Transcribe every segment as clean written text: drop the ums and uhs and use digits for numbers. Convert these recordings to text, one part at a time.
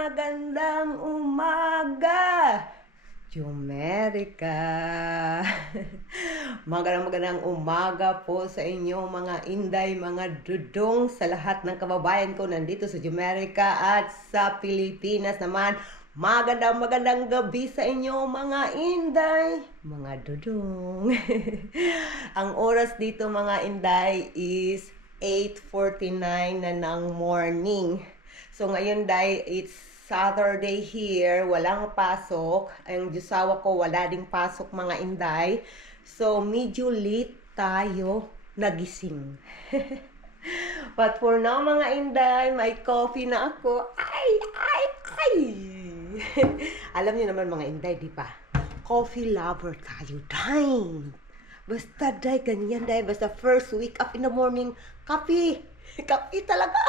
Magandang umaga, Jumerica. Magandang umaga po sa inyo mga inday, mga dudong, sa lahat ng kababayan ko nandito sa Jumerica at sa Pilipinas naman. Magandang gabi sa inyo mga inday, mga dudong. Ang oras dito mga inday is 8:49 na ng morning. So ngayon dahil it's Saturday here, walang pasok. Ang jusawa ko wala ding pasok mga inday. So medyo late tayo nagising. But for now mga inday, may coffee na ako. Ay! Alam niyo naman mga inday, di ba? Coffee lover tayo, dahil. Basta day, ganyan day. Basta first wake up in the morning, coffee. Coffee talaga.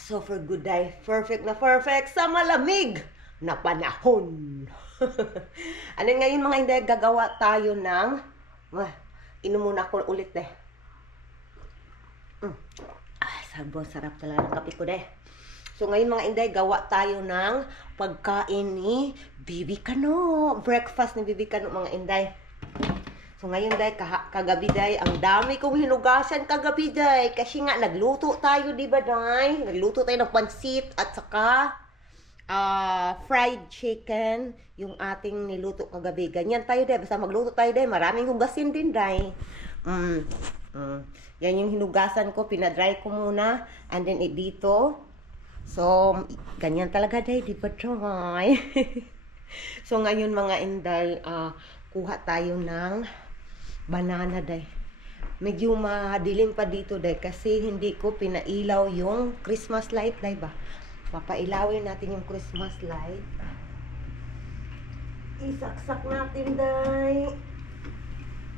Super good day. Perfect na perfect sa malamig na panahon. Ano ngayon mga hindi, gagawa tayo ng inom muna ako ulit deh. Sarap talaga ng kape ko deh. So ngayon mga inday, gawa tayo ng pagkain ni Bibi Kano. Breakfast ni Bibi Kano mga inday. So ngayon day, kagabi day, ang dami kong hinugasan kagabi day. Kasi nga nagluto tayo, di ba day? Nagluto tayo ng pansit at saka fried chicken, yung ating niluto kagabi. Ganyan tayo day, basta magluto tayo day, maraming hugasin din day. Yan yung hinugasan ko, pinadry ko muna. And then dito. So, ganyan talaga day, di ba day? So ngayon mga inday, kuha tayo ng banana day. Medyo madilim pa dito day kasi hindi ko pinailaw yung Christmas light day ba. Papailawin natin yung Christmas light. Isaksak natin day.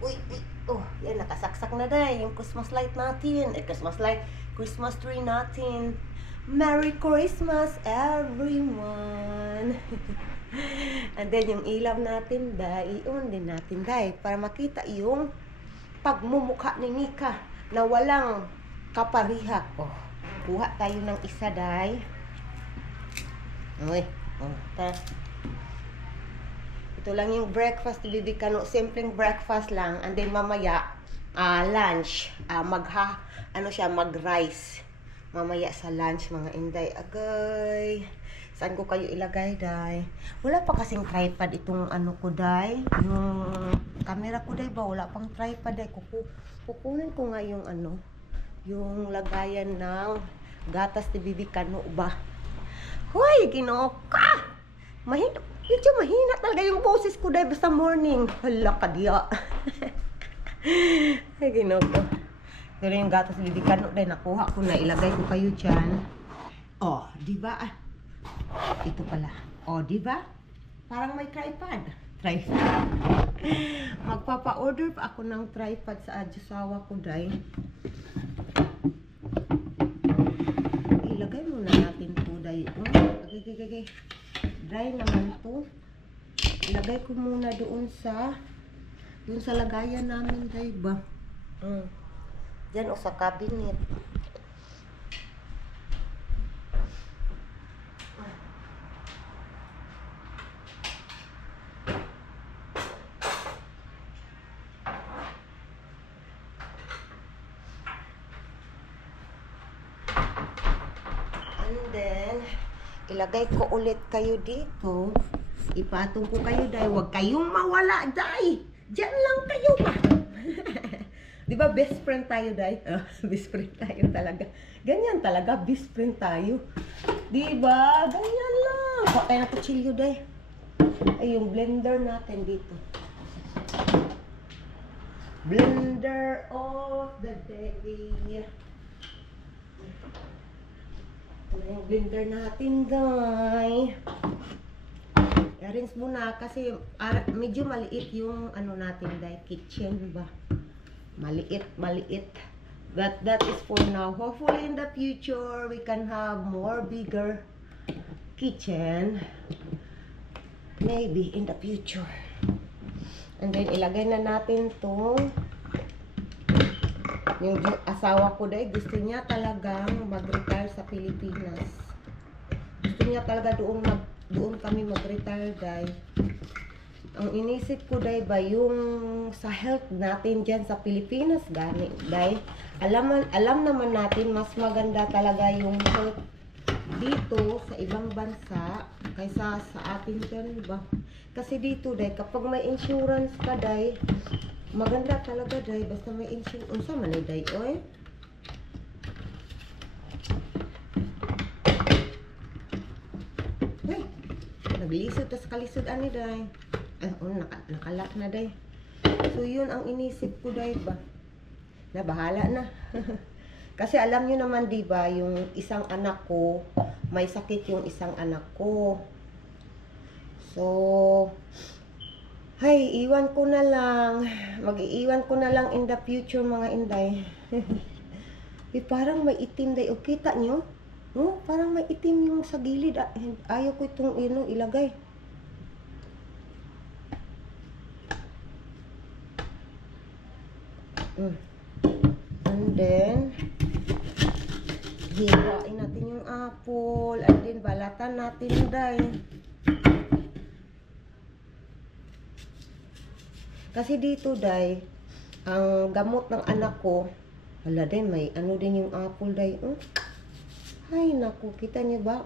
Uy. Oh, yan nakasaksak na day yung Christmas light natin. Christmas tree natin. Merry Christmas everyone. And then yung ilaw natin day, i-on din natin day para makita yung pagmumukha ni Mika na walang kapariha. Oh, kuha tayo ng isa day. Tara. Ito lang yung breakfast ni Bibi Kano, simpleng breakfast lang. And then mamaya lunch, mag-rice. Mamaya sa lunch mga inday. Agay. Saan ko kayo ilagay, day? Wala pa kasing tripod itong ano ko, day. Yung camera ko, day ba? Wala pang tripod, day. Kukunin ko nga yung ano, yung lagayan ng gatas ni Bibi Kano ba? Hoy, kinoka! Medyo mahina talaga yung boses ko, day. Basta morning. Hala ka diya. Ay, kinoka. Pero yung gatas ni Bibi Kano, day, nakuha ko na. Ilagay ko kayo dyan. Oh, di ba? Ito pala. O, di ba? Parang may tripod. Magpapa-order pa ako ng tripod sa adjusawa ko, day. Ilagay muna natin po, day. Okay. Dry naman to. Ilagay ko muna doon sa lagayan namin, day ba? Diyan o sa cabinet. Then, ilagay ko ulit kayo dito. Ipatong ko kayo, day. Huwag kayong mawala, day. Diyan lang kayo ba? Di ba best friend tayo, day? Best friend tayo talaga. Ganyan talaga, best friend tayo. Di ba? Ganyan lang. Huwag tayo na kutsilyo, day. Ay, yung blender natin dito. Blender of the day. Yung blender natin, day. I-rinse muna kasi medyo maliit yung ano natin, day, kitchen ba. Maliit. But that is for now. Hopefully in the future we can have more bigger kitchen. Maybe in the future. And then ilagay na natin tong Yung asawa ko day, gusto niya talagang mag-retire sa Pilipinas. Gusto niya talaga doon kami mag-retire day. Ang inisip ko day ba yung sa health natin diyan sa Pilipinas gani day. Alam naman natin mas maganda talaga yung health dito sa ibang bansa kaysa sa atin diyan ba. Kasi dito day kapag may insurance ka day, maganda talaga day basta may insurance. Unsa man day oy? Hey, naglisod tas kalisod ani day. Nakalak na day. So yun ang inisip ko day ba. Na bahala na. Kasi alam niyo naman 'di ba, yung isang anak ko, may sakit yung isang anak ko. So hay, iwan ko na lang. Mag-iiwan ko na lang in the future mga inday. Parang may itim day. O kita nyo? No? Parang may itim yung sa gilid. Ayaw ko itong ilagay. And then hiwain natin yung apple. And then balatan natin day. Kasi dito day, ang gamot ng anak ko, wala din, may ano din yung apple day. Ay naku, kita niyo ba?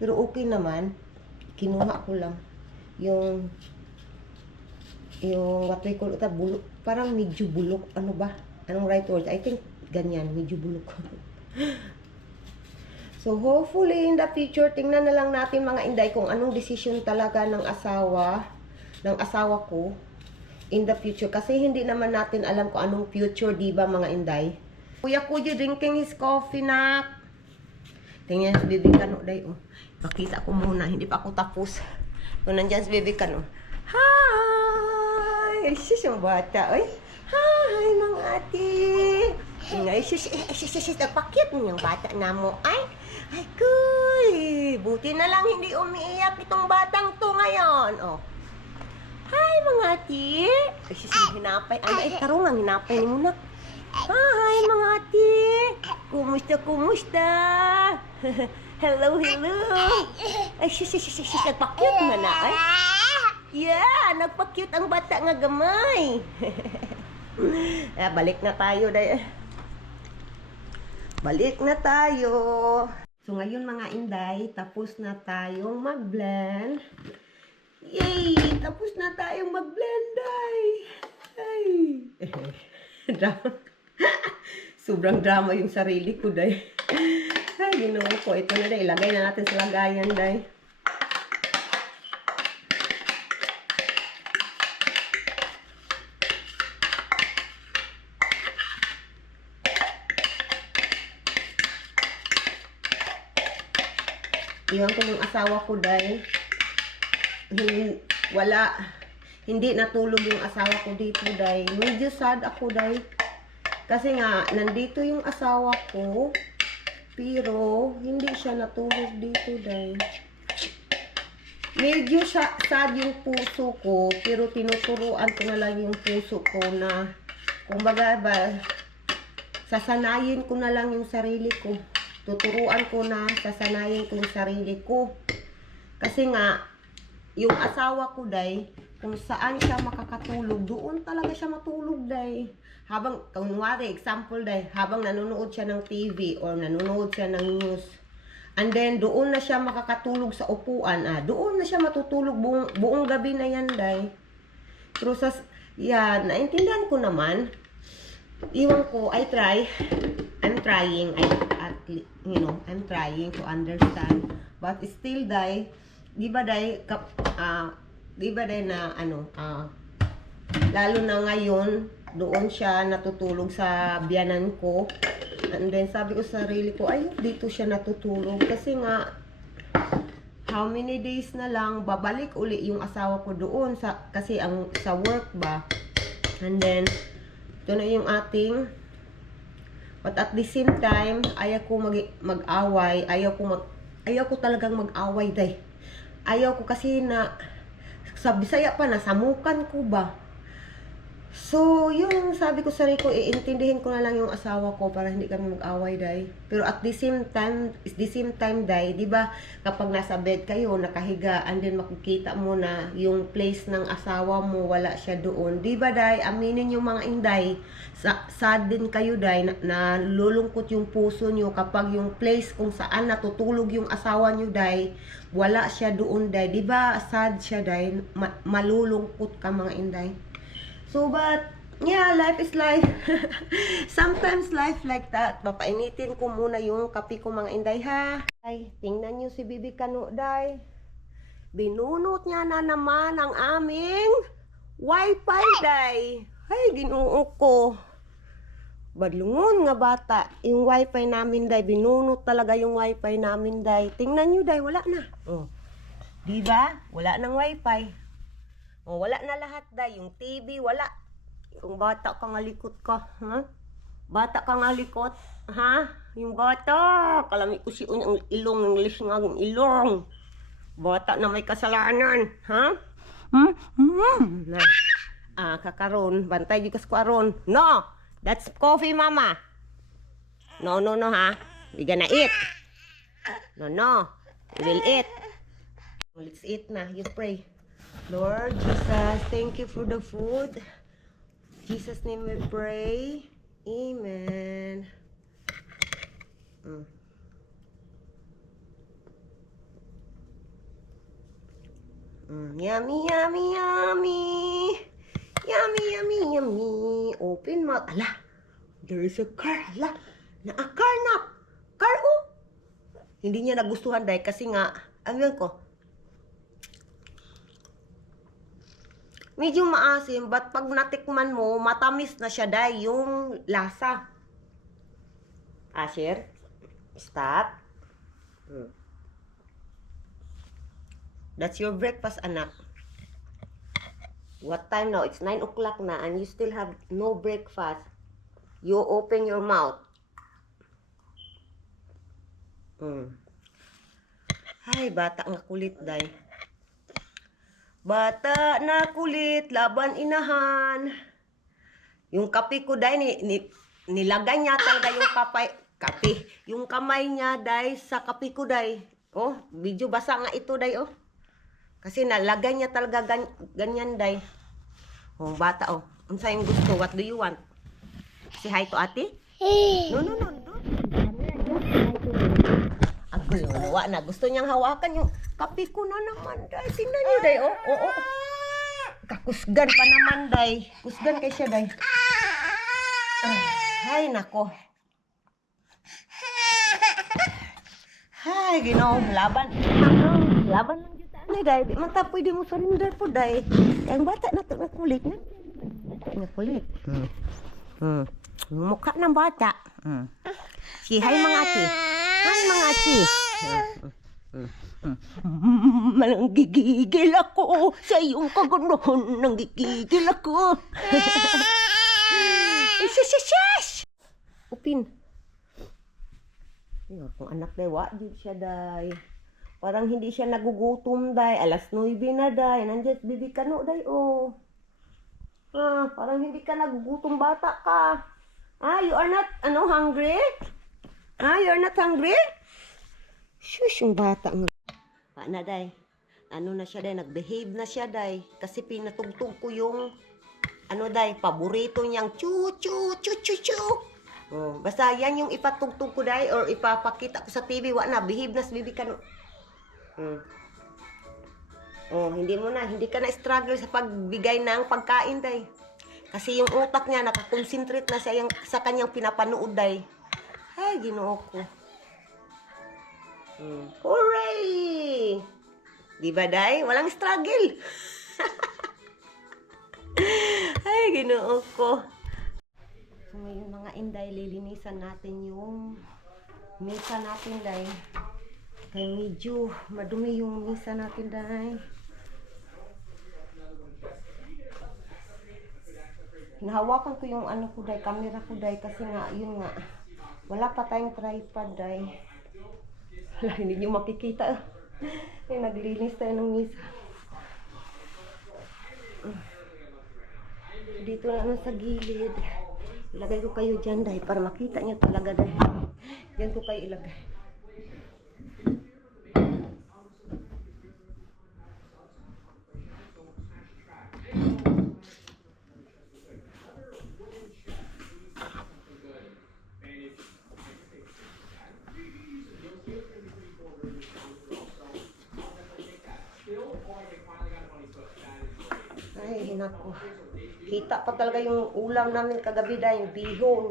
Pero okay naman. Kinuha ko lang yung what we call it, bulok. Parang medyo bulok. Ano ba? Anong right word? I think ganyan, medyo bulok. So hopefully in the future, tingnan na lang natin mga inday kung anong decision talaga ng asawa ko in the future. Kasi hindi naman natin alam kung anong future, di ba mga inday? Kuya Kuya drinking his coffee na. Tingnan si Baby Kano day. Pakita ko muna, hindi pa ako tapos. Kung nandyan si Baby Kano. Hi! Ay, sis yung bata. Ay, hi mga ate. Ay, sis, nagpakit mo yung bata na mo. Ay, kuy. Buti na lang hindi umiiyak itong batang to ngayon. Hi mga ate. Ay, sis, hinapay. Ay, tarong ang hinapay mo na. Hi mga ate. Kumusta? Hello. Ay, sis, nagpakit mo na. Ay. Yeah, nagpa-cute ang bata nga gamay. Balik na tayo day. Balik na tayo. So ngayon mga inday, tapos na tayong mag-blend. Yay! Tapos na tayong mag-blend day. Ay. Sobrang drama yung sarili ko day. Ay, ginawa ko. Ito na day. Ilagay na natin sa lagayan day. Iwan ko yung asawa ko dahil hindi natulog yung asawa ko dito dahil medyo sad ako dahil kasi nga nandito yung asawa ko pero hindi siya natulog dito dahil medyo sad yung puso ko pero tinuturuan ko na lang yung puso ko na kumbaga ba sasanayin ko na lang yung sarili ko. Tuturuan ko na, sasanayin ko yung sarili ko. Kasi nga, yung asawa ko day, kung saan siya makakatulog, doon talaga siya matulog day. Habang, kunwari, example day, habang nanonood siya ng TV or nanonood siya ng news, and then doon na siya makakatulog sa upuan, doon na siya matutulog buong gabi na yan day. Pero naintindihan ko naman, iwan ko, I'm trying to understand, but still di ba na lalo na ngayon doon siya natutulog sa biyanan ko, and then sabi ko sa sarili ko ay dito siya natutulog kasi nga how many days na lang babalik uli yung asawa ko doon kasi sa work ba, and then ito na yung ating. But at the same time, ayaw ko mag-away. Ayaw ko talagang mag-away day. Ayaw ko kasi na sa Bisaya pa nasamukan ko ba. So, yung sabi ko sa Rico, iintindihin ko na lang yung asawa ko para hindi kami mag-away, day. Pero at the same time, day, di ba, kapag nasa bed kayo, nakahiga, and then makikita mo na yung place ng asawa mo, wala siya doon. Di ba, day, aminin yung mga inday, sad din kayo, day, na lulungkot yung puso nyo kapag yung place kung saan natutulog yung asawa nyo, day, wala siya doon, day. Di ba, sad siya, day, malulungkot ka, mga inday. So, but, yeah, life is life. Sometimes life like that. Papainitin ko muna yung kape ko, mga inday, ha? Ay, tingnan nyo si Bibi Kano, day. Binunot niya na naman ang aming wifi, day. Ay, ginoo ko. Badlungon nga bata. Yung wifi namin, day. Binunot talaga yung wifi namin, day. Tingnan nyo, day. Wala na. Oh. Diba? Wala nang wifi. Oh, wala na lahat, day. Yung TV, wala. Yung bata ka nga likot ka, ha? Bata ka nga likot, ha? Yung bata, kalami ko si ang ilong, English nga ang ilong. Bata na may kasalanan, ha? Na. Kakaron, bantay di kas ko aron. No, that's coffee, mama. No, ha? We gonna eat. No, we will eat. Let's eat na, you pray. Lord Jesus, thank you for the food. In Jesus' name we pray. Amen. Yummy, yummy, yummy. Yummy, yummy, yummy. Open mouth. Ala, there is a car. Ala, na-car na. Car, oh. Hindi niya nagustuhan dahil kasi nga, ano ko, medyo maasim, but pag natikman mo, matamis na siya dahil yung lasa. Asher, stop. That's your breakfast, anak. What time now? It's 9 o'clock na and you still have no breakfast. You open your mouth. Ay, bata nga kulit, day. Bata na kulit, laban inahan. Yung kape ko, day, nilagay niya talaga yung kape. Yung kamay niya, day, sa kape ko, day. Oh, video basa nga ito, day, oh. Kasi nalagay niya talaga ganyan, day. Oh, bata, oh. Ano sa'yong gusto? What do you want? Say hi to ate? No. Aguluwa na. Gusto niyang hawakan yung kape ko na naman, day. Tingnan niyo, day. Oh. Kakusgan pa naman, day. Kusgan kay siya, day. Ay, nako. Ay, Ginoo, laban lang dito. Ano, day? Di man ta pwede mo surrender po, day. Ang bata na ito, nakulit na. Nakulit. Mukha ng bata. Si hi, mga ati. Hi, mga ati. Nanggigigil ako sa iyong kagunuhan. Nanggigigil ako. Shush! Upin. Kung anak day, di siya day. Parang hindi siya nagugutom day. Alas 9 na day. Nandiyan Bibi Kano day, oh. Parang hindi ka nagugutom, bata ka. You are not, hungry? You are not hungry? Shush, yung bata nga. Na day. Ano na siya day, nag-behave na siya day. Kasi pinatugtog ko yung, day, paborito niyang chu. Oh, basta yan yung ipatugtog ko day or ipapakita ko sa TV, na behave na si Bibi Kano. Oh, hindi ka na struggle sa pagbigay ng pagkain day. Kasi yung utak niya nakakonsentrate na sa kanyang pinapanood day. Ay, Ginoo ko. Hooray! Di ba day? Walang struggle. Ay, Ginoo ko. So, yung mga inday, lilinisan natin yung mesa natin, day. Kaya medyo madumi yung mesa natin, day. Nahawakan ko yung ko, day, camera ko, day, kasi nga, yun nga, wala pa tayong tripod, day. Wala, hindi nyo makikita. Kaya naglinis tayo ng mesa. dito na lang sa gilid. Ilagay ko kayo dyan, dahil para makita nyo talaga, dahil. Yan ko kayo ilagay. Ay, nako. Kita pa talaga yung ulam namin kagabi dahil yung bihon.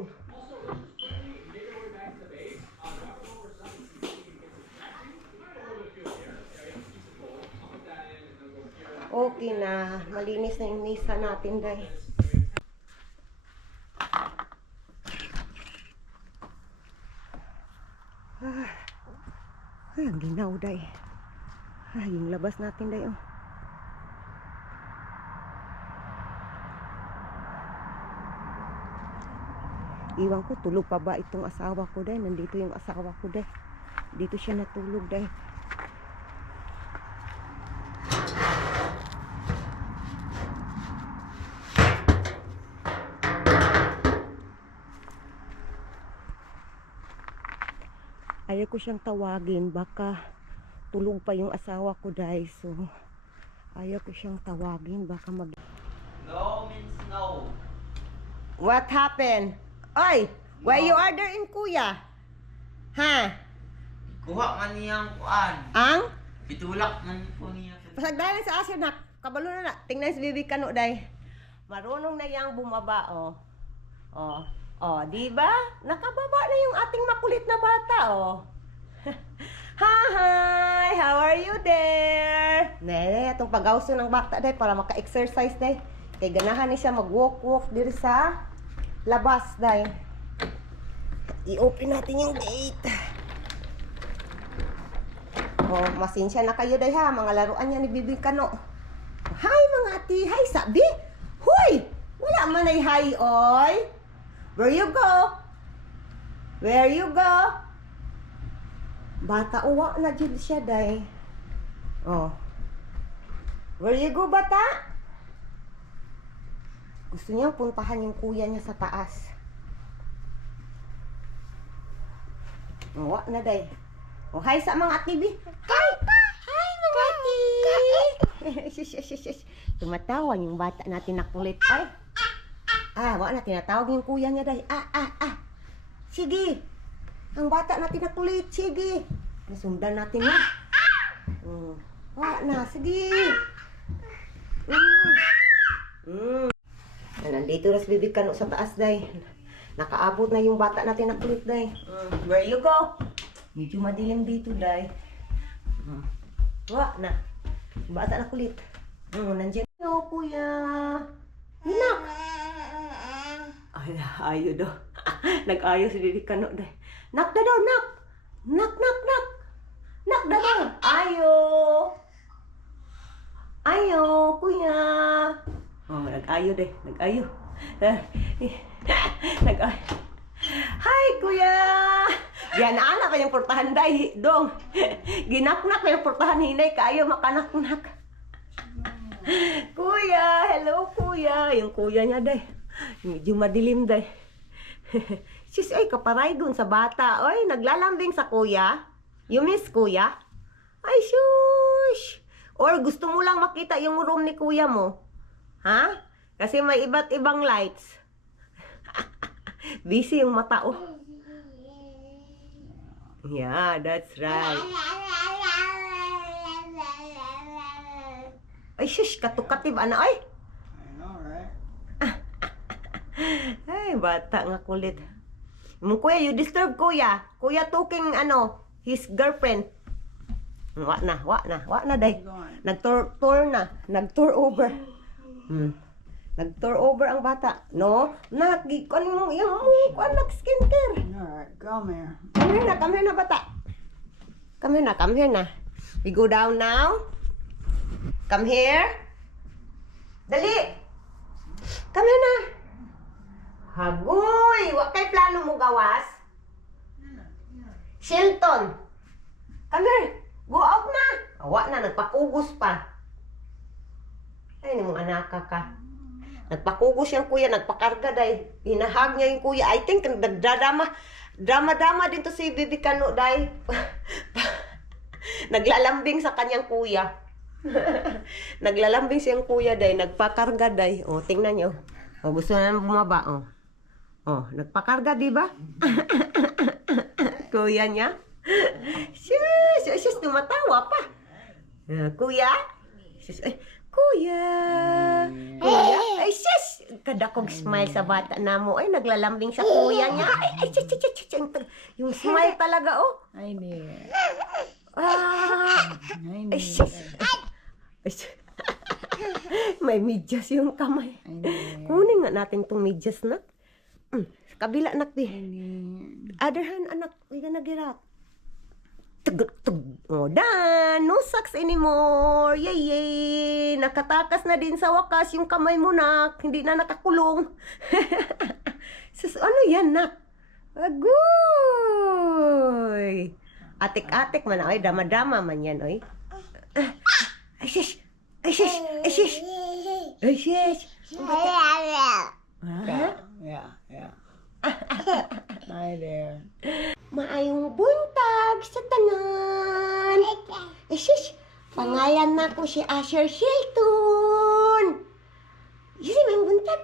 Okay na. Malinis na yung mesa natin dahil. Ay, ang ginaw dahil. Ay, yung labas natin dahil. Iwan ko, tulog pa ba itong asawa ko dahil. Nandito yung asawa ko dahil. Dito siya natulog dahil. Ayaw ko siyang tawagin. Baka tulog pa yung asawa ko dahil. So, ayaw ko siyang tawagin. Baka mag... No means no. What happened? Oy, why you orderin kuya? Ha? Kuha man niyang kuan. Ang? Pitulak man po niya. Pasagdayan sa asya na. Kabalo na na. Tingnan si Bibi Kano day. Marunong na yang bumaba, oh. Oh. Oh, di ba? Nakababa na yung ating makulit na bata, oh. Hi! How are you there? Nene, itong pag-awso ng bata day para maka-exercise day. Kay ganahan ni siya mag-walk-walk diri sa labas day. I-open natin yung gate. Oh, masinsya na kayo day ha, mga laruan niya ni Bibi Kano. Hi mga ati, hi sabi. Hoy! Wala man ay hi oy. Where you go? Where you go? Bata uwa na jud siya day. Oh. Where you go bata? Gusto niyang puntahan yung kuya niya sa taas. Uwa na day. Oh, hi sa mga atibi. Hi! Hi mga ati! Tumatawa yung bata natin na kulit. Ay! Wala na tinatawag yung kuya niya day. Sige! Ang bata natin na kulit. Sige! Nasundan natin na. Wala na. Sige! Nandito na si Bibi Kano sa taas day. Nakaabot na yung bata natin na kulit day. Where you go? Medyo madilim dito day. Wala na. Bata na kulit. Nandiyan. Hello kuya. Hinak. Ay, ayo daw. Nag-ayo si Bibi Kano day. Nak na daw, nak. Nak. Nak na daw. Ayo. Ayo, kuya. Oh, nag-ayo day. Nag-ayo. Nag-ayo. Hi, kuya. Yan na pa yung portahan day. Dong. Ginaknak pa yung portahan hinay. Kayo makanaknak. Kuya. Hello, kuya. Yung kuya niya day. Medyo madilim day. Sis, ay, kaparay dun sa bata. Oy, naglalambing sa kuya. You miss kuya? Ay, shush. Or gusto mo lang makita yung room ni kuya mo? Ha? Kasi may iba't ibang lights. Busy yung mata, oh. Yeah, that's right. Ay, shush, katukatib, ana, ay. I know, right? Ay, bata nga kulit. Kuya, you disturb kuya. Kuya talking, his girlfriend. Wa na, day. Nag-tour na. Nag-tour over. Nag-tour over ang bata. No? Nag-skincare. Alright, come here. Come here na, bata. Come here na. We go down now. Come here. Dali. Come here na. Hagoy! Wa kay plano mo gawas? Shelton! Come here! Go out na! Awa na, nagpakugos pa. Ay, ni mong anak ka. Nagpakugos yung kuya, nagpakarga day. Hinahag niya yung kuya. I think drama din to si Bibi Kano day. Naglalambing sa kanyang kuya. Naglalambing siyang kuya day, nagpakarga day. Oh, tingnan niyo. Oh, gusto na bumaba oh. Oh, nagpakarga di ba? Kuya niya. Sus, tumatawa pa. Kuya? Sus, ay, kuya. Kuya? Ay, sus! Kadakog smile sa bata na mo. Ay, naglalambing sa kuya niya. Ay, yung smile talaga, oh. Hi there. Ah, Hi ay, there. sus. Ay, sus. May medyas yung kamay. Hi there. Kunin nga natin tong medyas na. Sa kabila, anak, di. Hi there. Other hand, anak, hindi ka nag-irap. Oh, done. No sucks anymore. Yay! Nakatakas na din sa wakas yung kamay mo, nak. Hindi na nakakulong. Sus, ano yan, nak? Agoy! Atik-atik man, oy. Dama-dama man yan, oy. Ay, sis! Ay, sis! Ay, sis! Ay, sis! Yeah. Hi there. Maayong buntag sa tanan. Sus, pangalan na ko si Asher Hilton. Yun, maayong buntag.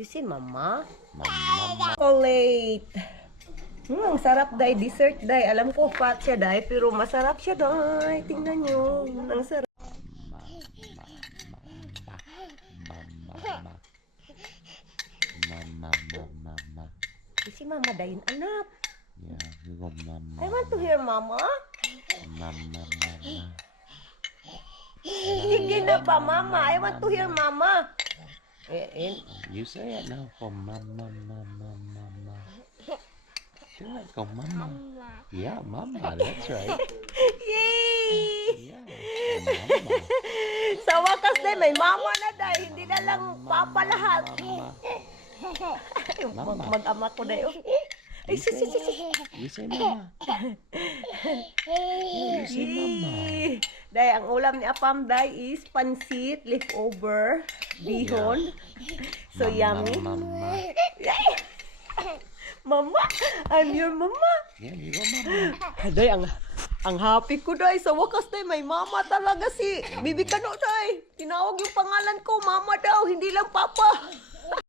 You see, mama? Chocolate. Ang sarap day, dessert day. Alam ko fat siya day, pero masarap siya day. Tingnan nyo, ang sarap. You see, mama day, anak. Yeah, you go mama. I want to hear mama. Mama. Sige na pa, mama. I want to hear mama. You say it now for mama. Do it, go mama. Yeah, mama, that's right. Yay! Yeah, mama. Sa wakas day, may mama na day. Hindi na lang papa lahat. Mama. Mag-ama ko day. Oh. Ay, sus. You say mama. You say mama. Yay! Day, ang ulam ni Apam day is pansit, leftover, bihon. So yummy. Mama. Mama, I'm your mama. Yeah, you go mama. Day, ang happy ko day. Sa wakas day, may mama talaga si Bibi Kano day. Tinawag yung pangalan ko, mama daw, hindi lang papa.